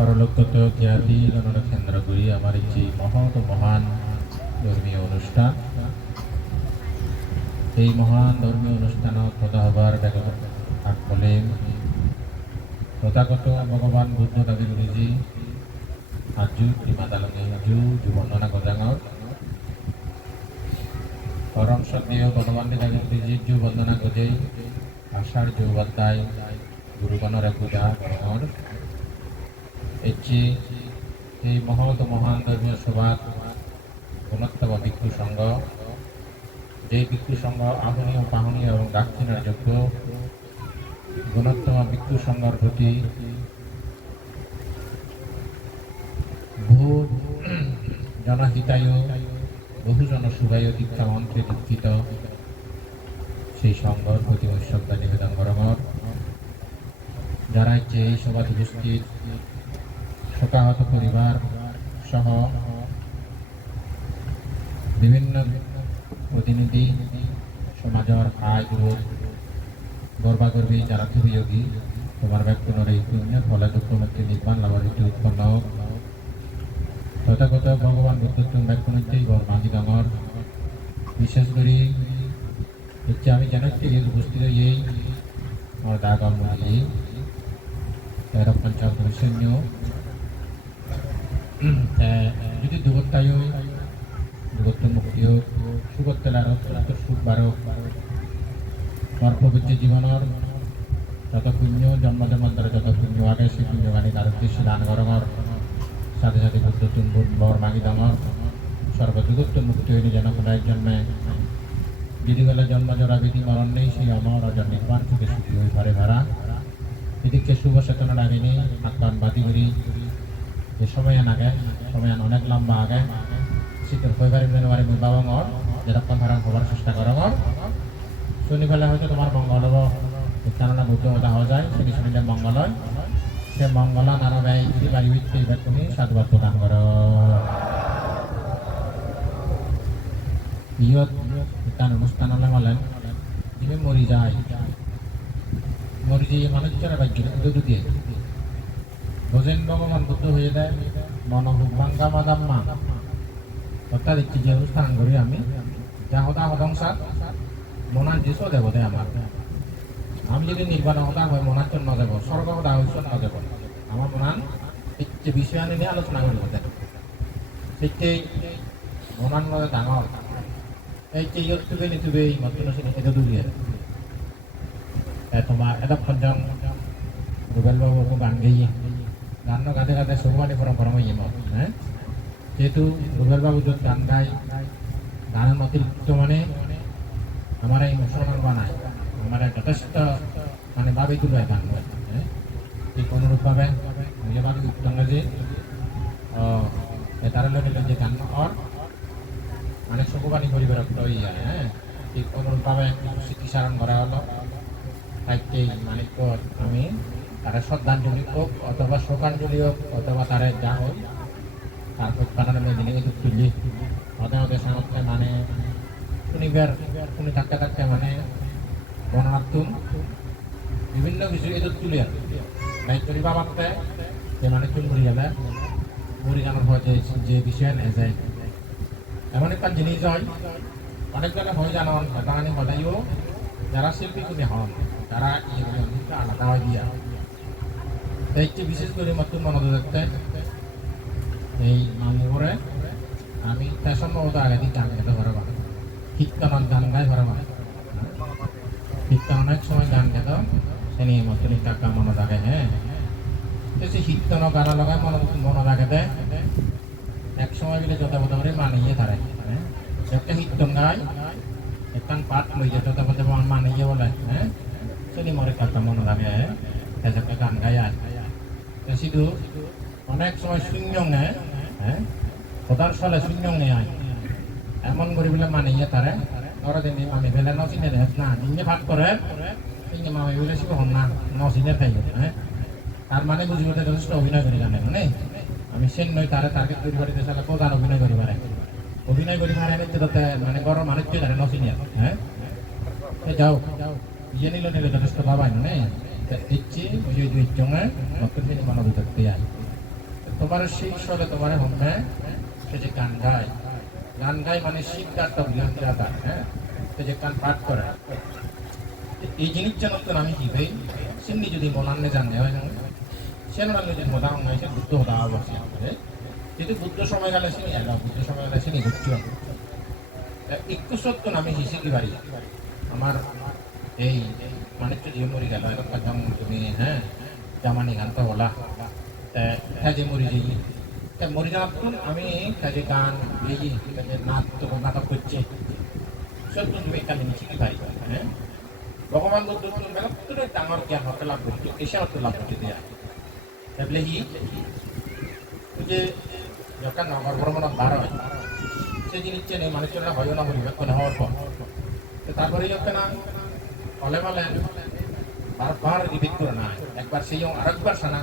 পরলোকগত খ্যাতি গণনা কেন্দ্র করি আমার যে মহৎ মহান ধর্মীয় অনুষ্ঠান এই মহান ধর্মীয় অনুষ্ঠানত সদা হবার ব্যাগত আগফলে তথাগত ভগবান বুদ্ধ দাবী গুরুজী আজু শ্রীমাতালঙ্গী আজু বন্দনা গজাঙর পরম শ্রদ্ধেয় ভগবান দাবী গুরুজী জু বন্দনা গজেই আষাঢ় যৌবাধ্যায় গুরুগণর পূজা গণর এই মহৎ মহান ধর্মীয় সভার গুণোত্তম ভিক্ষু সংঘ যে ভিক্ষু সংঘ আহনীয় পাহনীয় এবং দাক্ষিণার যোগ্য গুণোত্তম ভিক্ষু সংঘর প্রতি বহু জনহিতায় বহুজন শুভায় দীক্ষা মন্ত্রে দীক্ষিত সেই সংঘর প্রতি ঐশ্বর্য নিবেদন করমর যারা এই সভায় উপস্থিত শোকাহত পরিবার সহ বিভিন্ন প্রতিনিধি সমাজের আয় গ্রোথ গর্বাগর্বী যারা সুবিয়োগী তোমার ব্যক্তির এই পুণ্য ফলে দুঃখমুক্তি নির্মাণ লাভার একটি উৎপন্ন তথাগত ভগবান বুদ্ধত্ব ব্যক্তিই মাঝি ডাঙর বিশেষ করে হচ্ছে আমি জানাচ্ছি এর উপস্থিত এই আমার দাগম এই তেরো পঞ্চাশ সৈন্য যদি দুগত্তায় দুগত্ব মুক্তি হোক সুগত্তার সুখ বারক আমার পবিত্র জীবনের যত পুণ্য জন্ম জন্মান্তরে যত পুণ্য আগে সেই পুণ্যগানী তার উদ্দেশ্যে দান করঙর সাথে সাথে বুদ্ধ তুম্বুর বর মাগি ডাঙর সর্বযুগত্ব মুক্তি হইলে যেন খোদায় জন্মে যদি গেলে জন্ম জরা বিধি মরণ নেই সেই অমর অজন নির্বাণ থেকে সুখী হয়ে পারে ভাড়া এদিকে শুভ চেতনার আগে নেই আত্মান বাদি করি যে সময় আগে সময় অনেক লম্বা আগে শীতের পরিবারে জানুয়ারি বাবাঙর যেরকম ধারণ হবার চেষ্টা করঙর শনিবেলা হয়তো তোমার মঙ্গল হব কেননা বুদ্ধমতা হওয়া যায় শনি শনিদের মঙ্গল হয় সে মঙ্গলা নানা ব্যয় যদি বাড়ি হইতে এবার তুমি সাধুবাদ প্রদান কর ইয়ত তার অনুষ্ঠান হলে বলেন তুমি মরি যায় মরি যে মানুষ যারা বাক্য দুটো দিয়ে ভোজন ভগবান বুদ্ধ হয়ে দেয় মনোভোগ বাঙ্গা মাদাম্মা অর্থাৎ একটি যে অনুষ্ঠান করি আমি যা হতা হদংসার মনার যেসব দেব দেয় আমার আমি যদি নির্বাণ হতা হয় মনার জন্য যাব স্বর্গ হতা হইস না যাব আমার মনান যে বিষয় আনি নিয়ে আলোচনা করি দেন সেটাই মনার মধ্যে ডাঙর এই যে ইয়ত তুবে নিতুবে এই মতন এটা দুলিয়ে তোমার এটা পঞ্চম রুবেল বাবু গান গেয়ে গান গাতে গাতে সৌমানি পরম্পরা ইয়ে মত হ্যাঁ যেহেতু রুবেল বাবু যত গান গায় গানের অতিরিক্ত মানে আমার এই মুসলমান বানায় আমার যথেষ্ট মানে ভাবে তুলে গান গায় হ্যাঁ ঠিক অনুরূপভাবে মূল্যবাদী উত্তঙ্গ যে তারা নিল যে গান অর মানে সুখবাণী পরিবারক ইয়া হ্যাঁ ঠিক অনুরূপভাবে স্মৃতিচারণ করা হলো তাইকেই মানিক আমি তারা শ্রদ্ধাঞ্জলি হোক অথবা শোকাঞ্জলি হোক অথবা তারা যা হোক তার প্রতিপাদনের মেদিনী কিন্তু তুলি হতে হতে সামর্থ্যে মানে শুনি থাকতে থাকতে মানে গণনাত্তুন বিভিন্ন কিছু এদের তুলি আর দায়িত্ব বাবাতে যে মানে চুল মুড়ি গেলে মুড়ি জানার হয় যে বিষয় নেই যায় এমন একটা জিনিস হয় অনেকজনে হয় জানান তাহানি হদাইও যারা শিল্পী তুমি হন তারা আলাদা হয় দিয়া একটি বিশেষ করে নতুন মনে দেখতে এই মামু করে আমি তার সম্ভবত আগে দিন গান গাইতে পারবো কীর্তন গান গাই পারবো কীর্তন অনেক সময় গান গেত সে নিয়ে মতন টাকা মনে থাকে হ্যাঁ সে কীর্তন গানা লগায় মনে রাখে দেয় এক সময় গেলে যথাযথ করে মানিয়ে তারে হ্যাঁ একটা কীর্তন গায় একটা পাঠ লইয়া যথাযথ মানিয়ে বলে হ্যাঁ সেটি মরে টাকা মনে লাগে একটা গান গায় আর শুধু অনেক সময় শূন্য নেয় হ্যাঁ প্রধান সালে শূন্য নেয় এমন করে বলে মানিয়ে তারে ওরা দিন মামি ফেলে নচিনে দেখ না নিজে ভাত করে নিজে মামি বলে শিব হন না নচিনে খাই হ্যাঁ তার মানে বুঝবো যথেষ্ট অভিনয় করি জানে মানে আমি সেন নই তারে টার্গেট তৈরি করে দেশালে প্রধান অভিনয় করি অভিনয় করি তাতে মানে গরম মানুষ তারে নচিনে হ্যাঁ যাও ইয়ে নিলে যথেষ্ট পাবাই না ইচ্ছে ওই দুই জনে নতুন মানব দেখতে আয় তোমার সেই স্বরে তোমার হমে সে যে গান গায় মানে সিদ্ধার্থ বিহান্তিরাতা হ্যাঁ সে যে গান পাঠ করে এই জিনিসটা নতুন আমি কি ভাই সিন্নি যদি মনান্নে জানে হয় না সে না যদি মজা হয় সে বুদ্ধ হতা বসে কিন্তু বুদ্ধ সময় গেলে সিনি এলাও বুদ্ধ সময় গেলে সিনি বুঝছো একটু সত্য আমি শিখি পারি আমার এই মানুষ যে মরি গেল একদম তুমি হ্যাঁ জামানি গান তো বলা কাজে মরি যাই মরি যাওয়ার আমি কাজে গান এই কাজে নাটক করছে সত্য তুমি এখানে শিখি পারি হ্যাঁ ভগবান বুদ্ধ বেলা ডাঙর জ্ঞান হতে লাভ করছো এসে হতে লাভ করতে দেয়া তাহলে কি যে যখন নগর ভ্রমণত বার হয় সে জিনিসটা নেই মানুষের হয় না পরিবর্তন হওয়ার পর তারপরে যখন ফলে বলে বারবার রিপিট করে না একবার সেই আরেকবার শোনা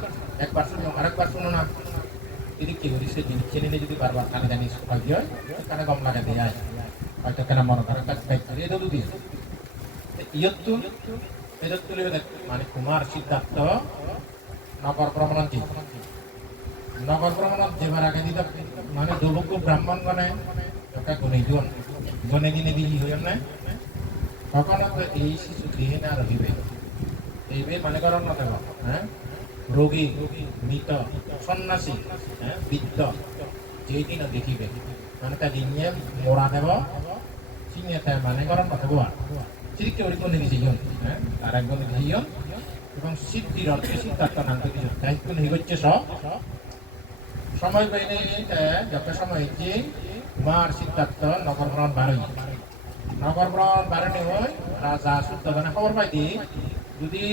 একবার শুনো আরেকবার শুনো না যদি কি করি সে জিনিস চেনে যদি বারবার কানে জানি সকাল দিয়ে হয় কানে গম লাগাতে যায় হয়তো কেন মনে করে কাজ করে এদের দিয়ে ইয়ত্তুল মানে কুমার সিদ্ধার্থ নগর ভ্রমণত নগর ভ্রমণত যেবার আগে দিতে মানে দুর্ভোগ্য ব্রাহ্মণ গণে ওটা গণে দিনে দিলি হইল না তখন এই শিশু গৃহে না রহিবে এইবে মানে করার না দেব হ্যাঁ রোগী মৃত সন্ন্যাসী হ্যাঁ বৃদ্ধ যেই দিন দেখিবে মানে তা দিনে মোড়া দেব চিনিয়ে তাই মানে করার না দেব চিরিকে ওই গণে দিয়েছে হ্যাঁ তার এক গণে দিয়ে এবং সিদ্ধির অর্থে সিদ্ধার্থ নাম কিছু দায়িত্ব নেই হচ্ছে সব সময় পাইলে যত সময় যে কুমার সিদ্ধার্থ নগর ভ্রমণ বারণী হয় রাজা শুদ্ধগণে খবর পাইতি যদি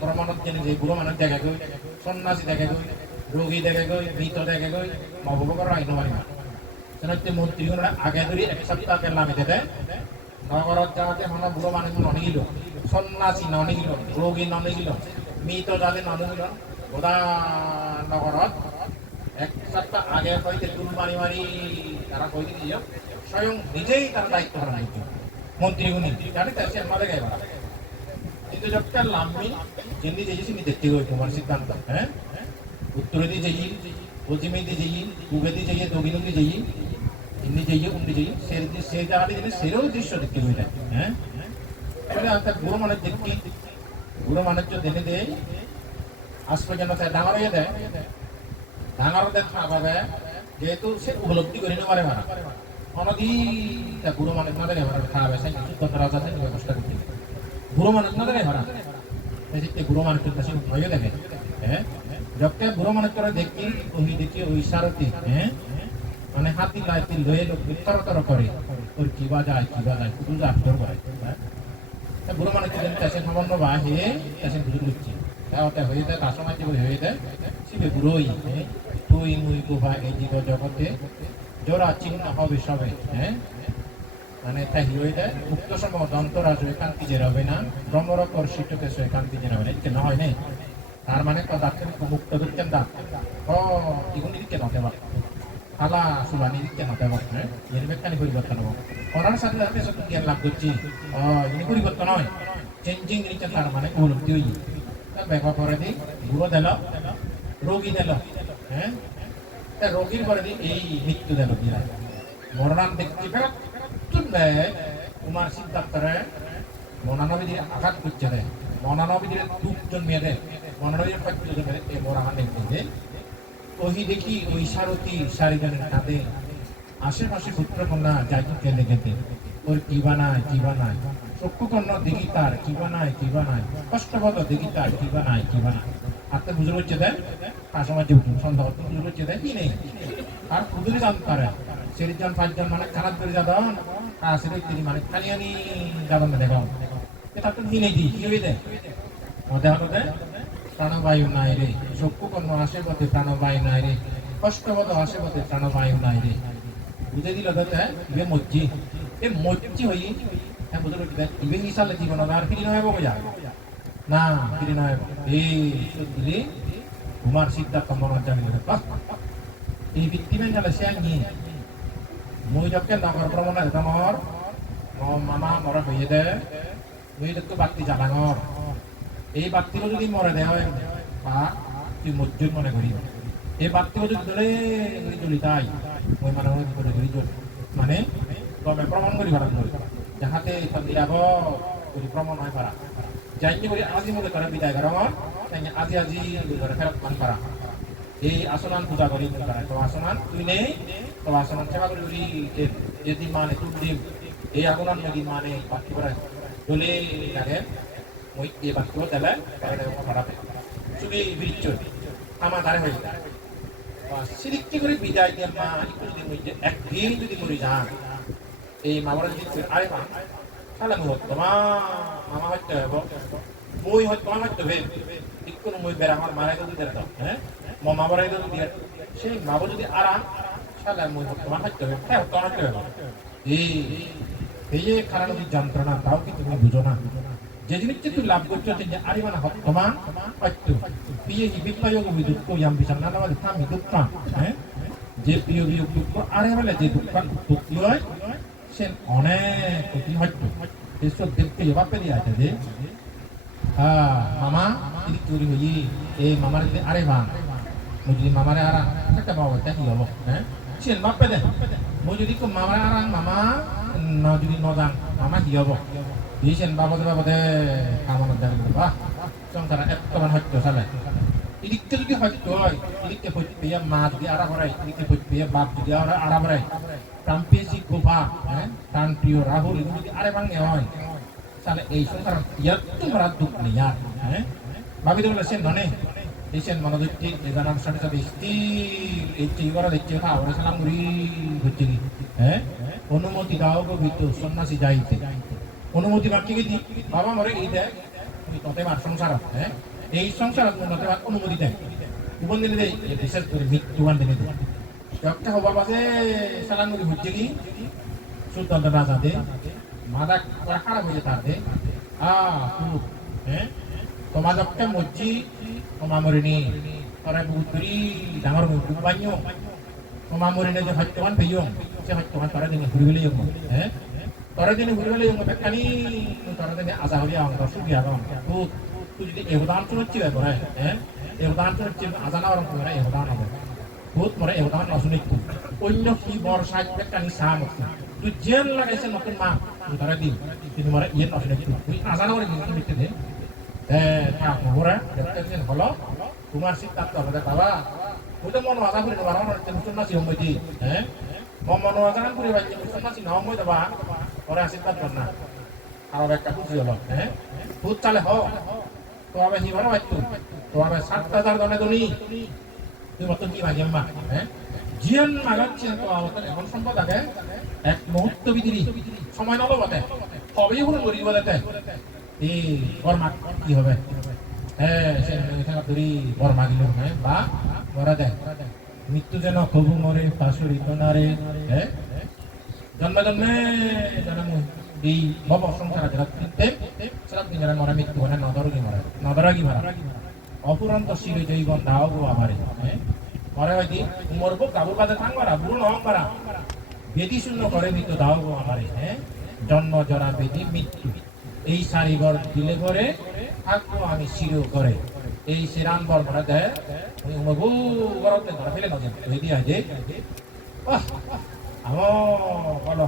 ভ্রমণত জেনে যে বুড়ো মানুষ দেখা গই সন্ন্যাসী দেখা গই রোগী দেখা গই মৃত দেখা গই মহবকর আইন মারিমা সেটা মন্ত্রীগুলো আগে ধরে এক সপ্তাহ নামে দেবে নগরত যাওয়াতে মানে বুড়ো মানুষ ননিগিল সন্ন্যাসী ননিগিল রোগী ননিগিল মৃত যাতে ননিগিল গোদা নগরত এক সপ্তাহ আগে কইতে টুল মারি তারা কই দিয়ে স্বয়ং নিজেই তার দায়িত্ব গ্রহণ করছে মন্ত্রীগুলি জানি তাই সে মারে গেল কিন্তু যখন লাম্মি যেমনি যেয়েছি দেখতে গই তোমার সিদ্ধান্ত হ্যাঁ উত্তরে দিয়ে যাই পশ্চিমে দিয়ে যাই পূবে দিয়ে যাই দক্ষিণে দিয়ে যাই এমনি যাইয়ে উমনি যাই সে জায়গাটি যেন সেরও দৃশ্য দেখতে গই হ্যাঁ তাহলে অর্থাৎ বুড়ো মানুষ দেখি বুড়ো মানুষ দেনে দেয় আজ পর্যন্ত ডাঙর হয়ে দেয় ডাঙর দেখা পাবে যেহেতু সে উপলব্ধি করে নেবারে মারা অনদি তা বুড়ো মানুষ না দেয় মারা খাওয়াবে সেই সুতন্ত্র রাজা সেই ব্যবস্থা করতে বুড়ো মানুষ না দেয় মারা সেই বুড়ো মানুষের কাছে ভয় দেখে হ্যাঁ যখন বুড়ো মানুষ করে দেখি ওই সারথি হ্যাঁ মানে হাতি লাইতি লয়ে লোক তরতর করে ওর কিবা যায় শুধু যা আফতর করে বুড়ো মানুষের জন্য চাষের সামান্য বা হে চাষের বুঝে দিচ্ছে তাহলে হয়ে যায় তার সময় হয়ে যায় শিবে বুড়োই তুই মুই গুহা এই জীব জগতে জোড়া চিহ্ন হবে সবে হ্যাঁ মানে তাই হয়ে যায় মুক্ত সময় দন্তরাজ একান্তি যে রবে না ব্রহ্মরকর শিটকে সে একান্তি যে রবে না এটা না হয় না তার মানে দাঁতেন মুক্ত দিচ্ছেন দাঁত ও এগুলি দিচ্ছে নতে পারে আলা সুবানি দিচ্ছে নতে পারে হ্যাঁ এর ব্যাখ্যানি পরিবর্তন হবো ওনার সাথে সাথে সব জ্ঞান লাভ করছি ইনি পরিবর্তন হয় চেঞ্জিং দিচ্ছে তার মানে উপলব্ধি হই ব্যাখ্যা করে দিই বুড়ো দিল রোগী দিল হ্যাঁ রোগীর পরে দিই এই মৃত্যু দিল বিরাট মরণান দেখতে পেল তুললে কুমার সিদ্ধার্থরে মনানবীদের আঘাত করছে দেয় মনানবীদের দুঃখ জন্মিয়ে দেয় মনানবীদের পাচ্য জন্মিয়ে দেয় এই মরাহান দেখতে ওই দেখি ওই সারথী সারিজনের কাঁদে আশেপাশে পুত্রকন্যা যাই কেঁদে কেঁদে ওর কিবা নাই চক্ষুকন্যা দেখি তার কিবা নাই কষ্টবদ দেখি তার কিবা নাই আত্মা বুঝে হচ্ছে দেয় তার সময় যে উঠুন সন্ধ্যা বুঝে হচ্ছে দেয় কি নেই আর খুদুরি জানতে পারে 4 জন 5 জন মানে খারাপ করে যাবেন আর সেটা তিনি মানে খালি আনি যাবেন না দেখাও এটা তো মিলে দিই কি হয়ে দেয় মধ্যে হতে প্রাণবায়ু নাই রে চক্ষুকর্ণ আশেপাশে প্রাণবায়ু নাই রে কষ্টবদ আশেপাশে প্রাণবায়ু নাই রে বুঝে দিল দাদা ইয়ে মজ্জি হই হ্যাঁ বুঝে দেয় ইবে হিসালে জীবন আর ফিরি নয় বলে যা না ফিরি নয় এই দিলি কুমার সিদ্ধার্থ মনোজ জানিয়ে এই ভিত্তিমে গেলে সে নিয়ে মই যখন নগর ভ্রমণ তোমার মামা মরে হয়ে দেয় মই তো বাতি জানাঙর এই বাতিরও যদি মরে দেয় হয় বা তুই মজ্জুর মনে করি এই বাক্য যদি ধরে চলি তাই ওই মানে করে মানে গমে প্রমাণ করি পারা যাহাতে তান্দিরাব করি প্রমাণ হয় পারা জানি বলি আজি মনে করে বিদায় করা আজি আজি করে ফেরত মান পারা এই আসনান পূজা করি পারা তো আসনান তুই নেই তো আসনান সেবা করি যেদিন মানে তুই দিন এই আগুনান নদী মানে বাক্য করা বলে লাগে ওই এই বাক্য তাহলে পারাবে শুধু বিরিচ্ছ আমার ধারে হয়ে সিরিকটি করে বিদায় দিয়ে মা একটু যদি মধ্যে একদিন যদি মরে যান এই মামারা যদি আরে মা তাহলে মুখ তোমা মামা হয়তো হব মই হয়তো তোমার হয়তো হবে একটু মই বেড়া আমার মারাই যদি দেয় দাও হ্যাঁ মামা বাড়াই যদি দিয়ে সেই মাবো যদি আরাম তাহলে মই তোমার হয়তো হবে হ্যাঁ তোমার হয়তো হবে এই যে কারণ যন্ত্রণা তাও কি তুমি বুঝো না যে জিনিসটা তুই লাভ করছো যে আরে মানে তোমার হয়তো প্রিয় বিপ্লব দুঃখ ইয়াম বিচার না নামাজ থামি দুঃখ হ্যাঁ যে প্রিয় বিয়োগ দুঃখ আরে বলে যে দুঃখ ক্ষতি হয় সে অনেক ক্ষতি হয়তো এসব দেখতে জবাব দিয়ে আছে যে মামা যদি চুরি হই এই মামার যদি আরে ভাঙ যদি মামারে আরা একটা বাবা দেখি হবো হ্যাঁ সে বাপে দে যদি মামারে আরা মামা যদি নজান মামা কি হবো দিয়েছেন বাবাদে কামানোর দেখা বাহ সংসার একটামান হয়তো চালে এদিকটা যদি হয়তো হয় এদিকটা হইতে পেয়ে মা যদি আড়া ভরাই এদিকে হইতে পেয়ে বাপ যদি আড়া ভরাই প্রাম্পেসি গোভা হ্যাঁ প্রাণ প্রিয় রাহুল এগুলো যদি আরে ভাঙে হয় তাহলে এই সংসার ইয়াত্তু মারা দুঃখ নেই আর হ্যাঁ ভাবিতে বলে সে ননে দিয়েছেন মনে হচ্ছে এজানার সাথে সাথে স্থির এই চিল করা দেখছে আমরা সালাম করি হচ্ছে কি হ্যাঁ অনুমতি দাও গো বিদ্যুৎ সন্ন্যাসী যাইতে অনুমতি বাক্যকে দি বাবা মরে এই দেয় তুমি ততে মার সংসার হ্যাঁ এই সংসার অনুমতি দেয় জীবন দিনে দেয় বিশেষ করে মৃত্যুবান দিনে দেয় একটা হবার পাশে সালানুরি হচ্ছে কি সুলতান রাজা দে মাদা করা খারাপ হয়ে তাতে হ্যাঁ তোমার একটা মজ্জি তোমার মরিনি তোরা বহুত করি ডাঙর মুখ বানিও তোমার মরিনে যে হত্যমান পেয়ে সে হত্যমান তোরা দিনে ঘুরে গেলে হ্যাঁ তোরা দিনে ঘুরে গেলে বেকানি তোরা দিনে আশা হলে আমার সুবিধা তুই যদি এহদান শুনছি ব্যাপারে হ্যাঁ এহদান শুনছি আজানা ওরকম করে এহদান হবে বহুত মরে এহদান নশুনি অন্য কি বর্ষায় বেকানি সাম তুই জেল লাগাইছে নতুন মা তোরা দিন কিন্তু মরে ইয়ে নশুনি তুই আজানা করে দিন মিটতে দে ওরা দেখতেছেন হলো তোমার সিদ্ধান্ত হবে বাবা ওই তো মন আশা করে দেবা আমার সন্ন্যাসী হম্বই হ্যাঁ মন আশা করে বাইছে সন্ন্যাসী না হম্বই দেবা ওরা সিদ্ধান্ত না আর একটা খুশি হলো হ্যাঁ ভূত চালে হ তো আবার হিমানো বাইতো তো আবার 7,000 দনে দনি তুই মতন কি ভাগি আম্মা হ্যাঁ জিয়ান মাগাচ্ছেন তো আমাদের এমন সম্পদ আগে এক মুহূর্ত ভিতরে সময় নলো বটে হবেই হলো গরিব বলেতে এই বর্মা কি হবে হ্যাঁ ধরি বর্মা দিল হ্যাঁ বা মরা দেয় মৃত্যু যেন কবু মরে পাশুরিত নারে হ্যাঁ জন্মে জন্মে যেন এই ভব সংসার যারা কিনতে সেটা দিন যারা মরা মৃত্যু মানে নদরাগি মারা অপুরন্ত শিরে জৈবন দাও গো আমারে হ্যাঁ মরে হয়তো মরবো কাবুর বাদে থাক মারা বুড়ো নহক মারা বেদি শূন্য করে মৃত্যু দাও গো আমারে হ্যাঁ জন্ম জরা বেদি মৃত্যু এই সারিগর দিলে করে থাকবো আমি শিরো করে এই শিরান বর্মরা দেয় বহু গরমে ধরা ফেলে নজর দিয়ে আছে বলো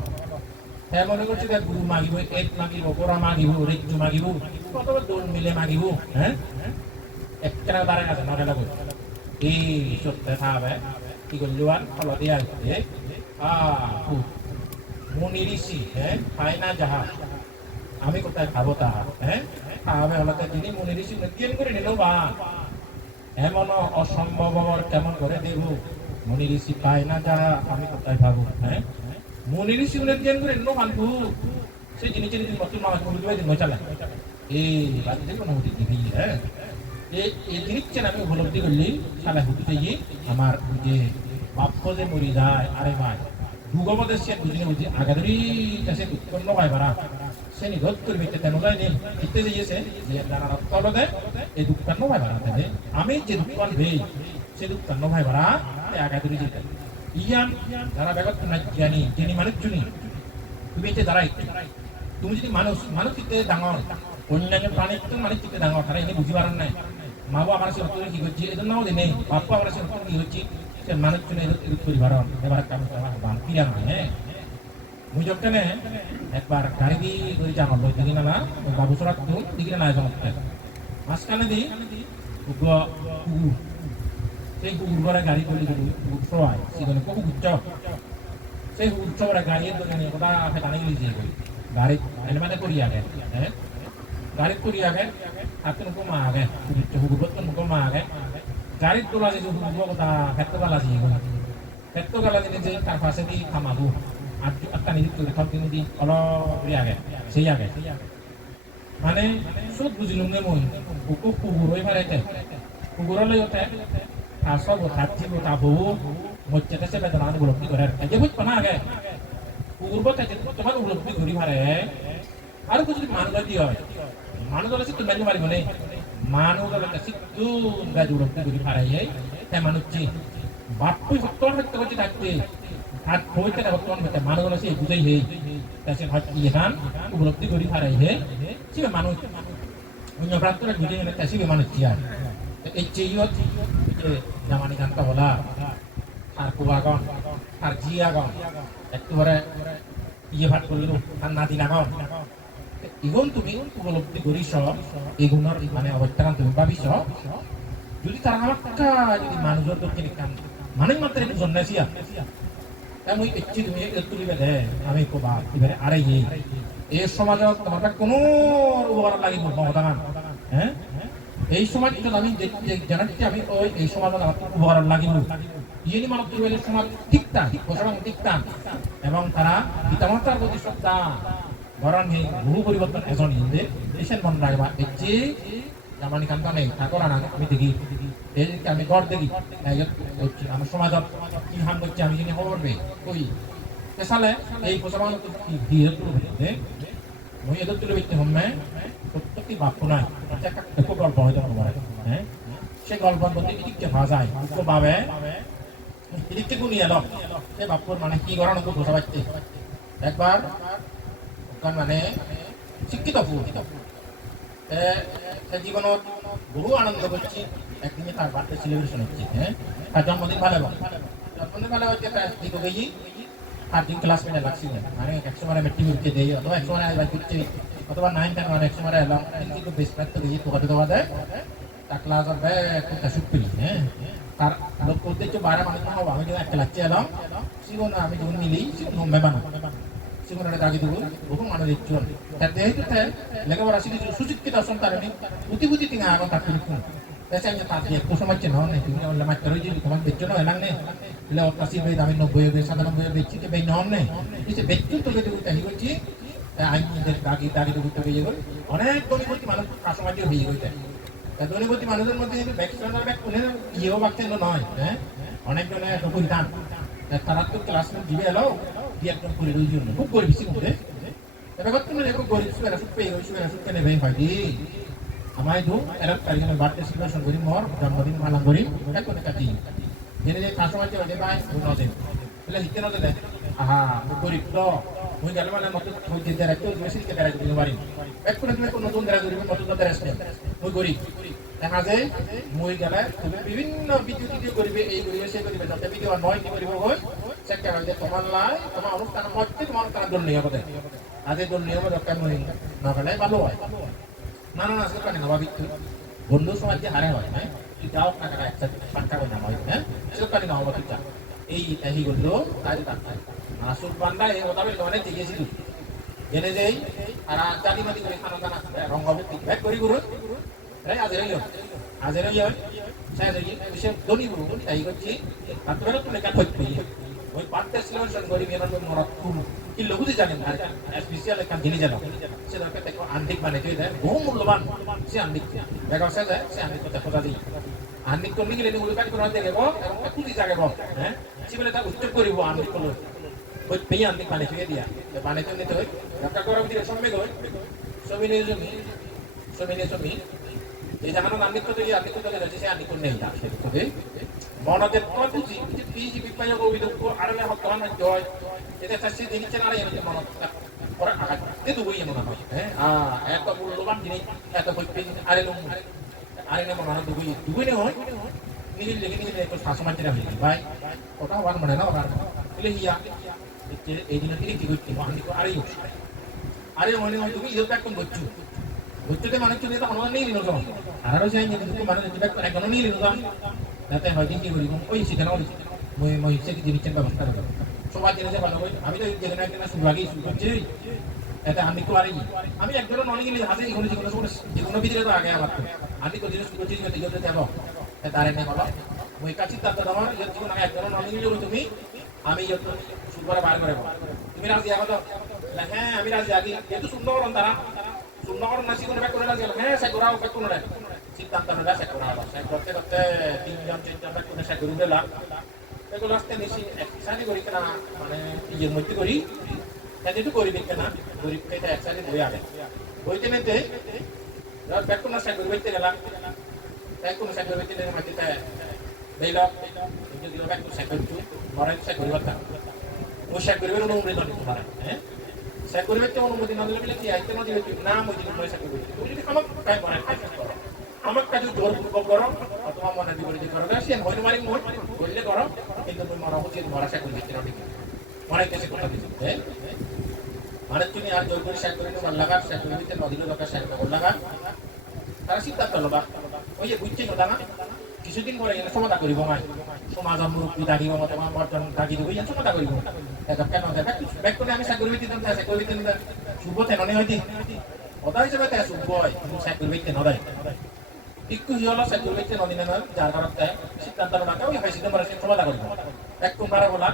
হ্যাঁ মনে করছি দেখ গুরু মাগিব এক মাগিব গোড়া মাগিব রেজু মাগিব কত দোল মিলে মাগিব হ্যাঁ একটা দাঁড়ায় আছে নরে লাগবে এই সত্যি খাবে কি করলি আর ফল দিয়ে আসছে মুনি ঋষি হ্যাঁ খায় না যাহা আমি কোথায় খাবো তাহা হ্যাঁ খাওয়াবে হলাতে যিনি মুনি ঋষি কেন করে নিল বা এমন অসম্ভব কেমন করে দেব মুনি ঋষি পায় না যাহা আমি কোথায় খাবো হ্যাঁ মুনি ঋষি কেন করে নিল মানবু সেই জিনিসের যদি মতো মাছ মুড়ি দেবে দিন চালা এই বাড়িতে কোনো হতে দিবি হ্যাঁ এই জিনিসটা আমি উপলব্ধি করলি সালা হতে চাই আমার যে বাপ্য যে মরি যায় আরে ভাই দুগমদের সে বুঝিনে বুঝি আগাদরি কাছে উৎপন্ন হয় বারা সে নিগত করবে তেন যায় নেই ইতে দিয়েছে যে যারা রক্ত দেয় এই দুঃখান্ন ভাই বারা তাহলে আমি যে দুঃখান দেই সে দুঃখান্ন ভাই বারা আগাদরি যেতে ইয়ান যারা বেগত না জ্ঞানী জ্ঞানী মানুষ জুনি তুমি এতে দাঁড়াই তুমি যদি মানুষ চিত্তে ডাঙর অন্যান্য প্রাণীর তো মানুষ চিত্তে ডাঙর তারা এনে বুঝি পারেন নাই মাবো আমার সে অত কি করছি এদের নাও নেই বাপু আমার সে অত কি করছি সে মানুষজন এদের পরিবার এবার কাম বান ফিরা হ্যাঁ মুই যখন একবার গাড়ি দিয়ে করে জানাল দিকে না বাবু সরা তুম দিকে না চমৎকার মাঝখানে দি কুকুর সেই কুকুর করে গাড়ি করে কুকুর সবাই সেখানে কুকুর উৎসব সেই উৎসবরা গাড়ির দোকানে ওটা ফেটানে গেলি যে গাড়ি মানে করি আগে হ্যাঁ গাড়ি করি আগে আপনি নুকো মা আগে কুকুর বর্তন নুকো মা আগে গাড়ির তোলা যে হুকুর কথা ফেটতো গালা যে ফেটতো গালা যে তার পাশে দিয়ে খামাবো আটটা নিযুক্ত করে খাও তিনি দি অলপ আগে সেই আগে মানে সব বুঝিল মই কুকুর হয়ে পারে কুকুরলৈ ওঠে আসব থাকছিব তা বউ মজ্জাটা সে বেদনা উপলব্ধি করে যে বুঝ পানা আগে কুকুর বলতে তোমার উপলব্ধি করি পারে আর কিছু যদি মানুষ দিয়ে হয় মানুষ হলে তুমি মেনু মারিব নেই মানুষ হলে সিদ্ধু গাছ উপলব্ধি করি পারে হ্যাঁ মানুষ বাপ্পু বর্তমান হত্যা করছে থাকতে আর বইতে বর্তমান হত্যা মানুষ হলে সে বুঝেই হে সে হয়তো এখান উপলব্ধি করি পারে হে সে মানুষ অন্য প্রান্তরা বুঝে গেলে সে মানুষ আর এই চেয়েও জামানি গানটা বলা আর কুয়াগন আর জিয়াগন একেবারে ইয়ে ভাট করল আর নাদিনাগন ইগুন তুমি উপলব্ধি করিস এগুলোর মানে অবস্থান তুমি ভাবিস যদি তারা আমাকে যদি মানুষের দক্ষিণ কাম মানে মাত্র একটু জন্মেছিয়া আমি ইচ্ছি তুমি তুলিবে দে আমি কোবা এবারে আরে এই সমাজত তোমার কোনো উপকার লাগিব মহদান হ্যাঁ এই সমাজ আমি জানাচ্ছি আমি ওই এই সমাজ আমার উপকার লাগিব ইয়েনি মানব তুলবেলের সমাজ ঠিকঠাক ঠিকঠাক এবং তারা পিতামাতার প্রতি শ্রদ্ধা বরং বহু পরিবর্তন এজন হিন্দে রিসেন্ট মন রাখবা এই যে জামানি কান্তা নেই ঠাকুর আনা আমি দেখি এই আমি গড় দেখি আমার সমাজত কি হাম করছে আমি যিনি খবর পেয়ে ওই পেশালে এই প্রচারণ ভিড় তুলবে মই এদের তুলে ব্যক্তি হমে প্রত্যেকটি বাক্য নাই একটু গল্প হয়তো পারে হ্যাঁ সে গল্পের মধ্যে এদিককে ভাজায় তো ভাবে এদিককে গুনিয়ে এলো সে বাপুর মানে কি করানো তো বোঝা পাচ্ছে একবার মানে শিক্ষিত ফুল জীবনত বহু আনন্দ করছি একদিনে তার বার্থডে সেলিব্রেশন হচ্ছে হ্যাঁ তার জন্মদিন ভালো জন্মদিন ভালো হচ্ছে তার দিকে গেছি আর দিন ক্লাসমেটে লাগছি মানে একসময় মেট্রিক উঠতে দেই অথবা একসময় আইবার করছে অথবা 9 10 মানে একসময় এলাম কিন্তু বেশ প্রাপ্ত গিয়ে তোকাতে দেওয়া দেয় তা ক্লাসের ব্যাগ শুট পেলি হ্যাঁ তার লোক উদ্দেশ্য 12 মানুষ হবো আমি যখন একটা লাগছে এলাম সিগো না আমি যখন মিলি সিগো মেবানো সিগোনাটা দাগি দেবো বহু মানুষ ইচ্ছুন তার যেহেতু লেখাপড়া শিখেছি সুশিক্ষিত আসন তার আমি বুদ্ধি তিঙা আগন তার তুমি Kasi ang tati ko sa macam mana itu yang lama terus jadi teman betul no elang ne. Bila operasi bayi kami 90 bayi 97 bayi itu bayi non ne. Itu betul tu kita tahu kunci. Aini dari dagi tu kita bayi gol. Anak doni boti mana kasih macam bayi gol itu. Doni boti mana tu macam itu back sana back punya iya waktu itu no. Anak doni tu pun dan. Tarat tu kelas tu jiwa lo dia tu pun religion. Bukan gol bising tu. Tapi kalau tu mereka gol suara suka ne bayi pagi. আমায় দু এরা তারিখে birthday celebration করি মোর জন্মদিন পালন করি এটা কোন কাটি এনে যে কাজ সময় যে ভাই নদিন বলে হিতে নদে দে আহা করি তো মুই গেল মানে মত হইতে দেরা তো বেশি কে দেরা দিতে পারি এক করে তুমি কোন নতুন দেরা দিবে নতুন দেরা আসবে মুই করি দেখা যায় মুই গেলে তুমি বিভিন্ন ভিডিও করিবে এই করিবে সেই করিবে যত ভিডিও নয় কি করিব হয় চেষ্টা করে তোমার লাই তোমার অনুষ্ঠান মধ্যে তোমার কাজ জন্য নিয়ম হবে আজ এই জন্য নিয়ম দরকার নয় না গেলে ভালো হয় না না আসলে কানে নবাব একটু বন্ধু সমাজ যে হারে হয় হ্যাঁ তুই যাও না কাটা একসাথে পাট্টা করে নাম হয় হ্যাঁ সেটা কানে নবাব তুই যা এই করলো তাই তাই আসল বান্দা এই কথা বলে অনেক জিজ্ঞেছিল জেনে যাই আর জানি মাটি করে খানা দানা রং হবে ঠিক ব্যাগ করি গুরু এই আজের ইয়ে শেষ হয়ে সে ধনী গুরু তাই করছি আর তোরা তো লেখা ঠিক ওই পাট্টা সিলেকশন করি মেয়ের মরত খুব কি লঘুতে জানেন আর স্পেশাল একটা জিনিস জানো সে দরকার দেখো আন্টিক মানে তুই দেয় বহু মূল্যবান সে আন্টিক দেখা সে যায় সে আন্টিক কথা কথা দিই আন্টিক করলে গেলে মূল্য কাজ করা দেখব এবং কুলি জাগাব হ্যাঁ সে বলে তা উচ্চ করিব আন্টিক করলে ওই পেয়ে আন্টিক মানে তুই দিয়া মানে তুই নিতে হয় দেখা করা দিলে সম্মে গই ছবি এই জায়গাটা আন্টিক করতে গিয়ে আন্টিক করতে গেলে সে আন্টিক করে নেই না সে তো মনদের তো বুঝি যে পিজি বিপায় কবিদের উপর আরলে হত্যান জয় এটা চাষি দিচ্ছে না এর মন পরে আঘাত দিতে দুই মনে হয় হ্যাঁ এত মূল্যবান জিনিস এত বই আরে লোক আর এনে মনে হয় দুগুই নয় নিজের লেগে নিজের একটু শাসমাচ্ছি রাখি ভাই ওটা ওয়ান মানে না ওটার বলে ইয়া এই দিনে তিনি কি করছি আমি আরে আরে মনে হয় তুমি ইদর ব্যাক করছো বুঝতে মানে চলে তো অনুমান নেই নিল আরো যাই কিন্তু মানে ব্যাক একদম নিয়ে নিল যাতে হয় কি করি ওই সেখানে মই সে কি দিচ্ছেন ব্যবস্থা করে সবাই জেনে যে ভালো আমি তো যেখানে একটা শুরু আগেই শুরু করছি এটা আমি তো আরে আমি একজন নন গেলে হাতে এগুলো যেগুলো ভিতরে তো আগে আমার আমি তো জিনিস শুরু করছি যে দিকে যাব তারে নেই বলো মই কাছে তাতে আমার এর জীবন আগে একজন নন গেলে তুমি আমি যত শুরু করে বার করে তুমি রাজি আছো তো হ্যাঁ আমি রাজি আগে যেহেতু সুন্দর তারা সুন্দর না সিগুলো ব্যাক করে রাজি হ্যাঁ সে করাও ব্যাক করে সিদ্ধান্ত নেবে সে করাও সে করতে করতে তিনজন চারজন ব্যাক করে সে করে দিলাম এগুলো আসতে বেশি একসাথে করি কেনা মানে ইয়ের মধ্যে করি তাই একটু করি দেখতে না গরিব খেতে একসাথে বই আগে বইতে নিতে ব্যাক করে সে করে বইতে গেলাম তাই কোনো সে করে বইতে নিয়ে মাটিতে বেল যদি ব্যাক করে সে করছু মরাই সে করে বাতা ও সে করবে অনুমতি না তোমার হ্যাঁ সে করবে তো অনুমতি না দিলে কি আইতে না দিলে না মই দিন পয়সা করবে তুমি যদি আমাকে কাই বানাই করো আমার কাছে জোর পূর্বক করো অথবা মনে বিপরীত করো সে হইল মারি মোট বললে করো কিন্তু তুমি মরা উচিত মরা সে করবে কিনা ঠিক মরাই কেসে কথা দিতে মানে তুমি আর জোর করে সে করে তোমার লাগা সে করবে তো নদীর লোক সে করে লাগা তারা সিদ্ধান্ত লবা ওই যে বুঝছি কথা না কিছুদিন পরে এনে সমাধা করিব মাই সমাজ মুরব্বী দাগিব মতো আমার বর্তন দাগি দিব এনে সমাধা করিব এটা কেন দেখা ব্যাক করে আমি সে করবে দিতাম সে করবে দিতাম শুভ তেননে হইতি ওটা হিসেবে তাই শুভ হয় কিন্তু সে করবে কেন দেয় একটু হলো সে করবে কেন দিনে না যার কারণে সিদ্ধান্ত না ওই হয় সিদ্ধান্ত সে সমাধা করিব এক কুমারা বলা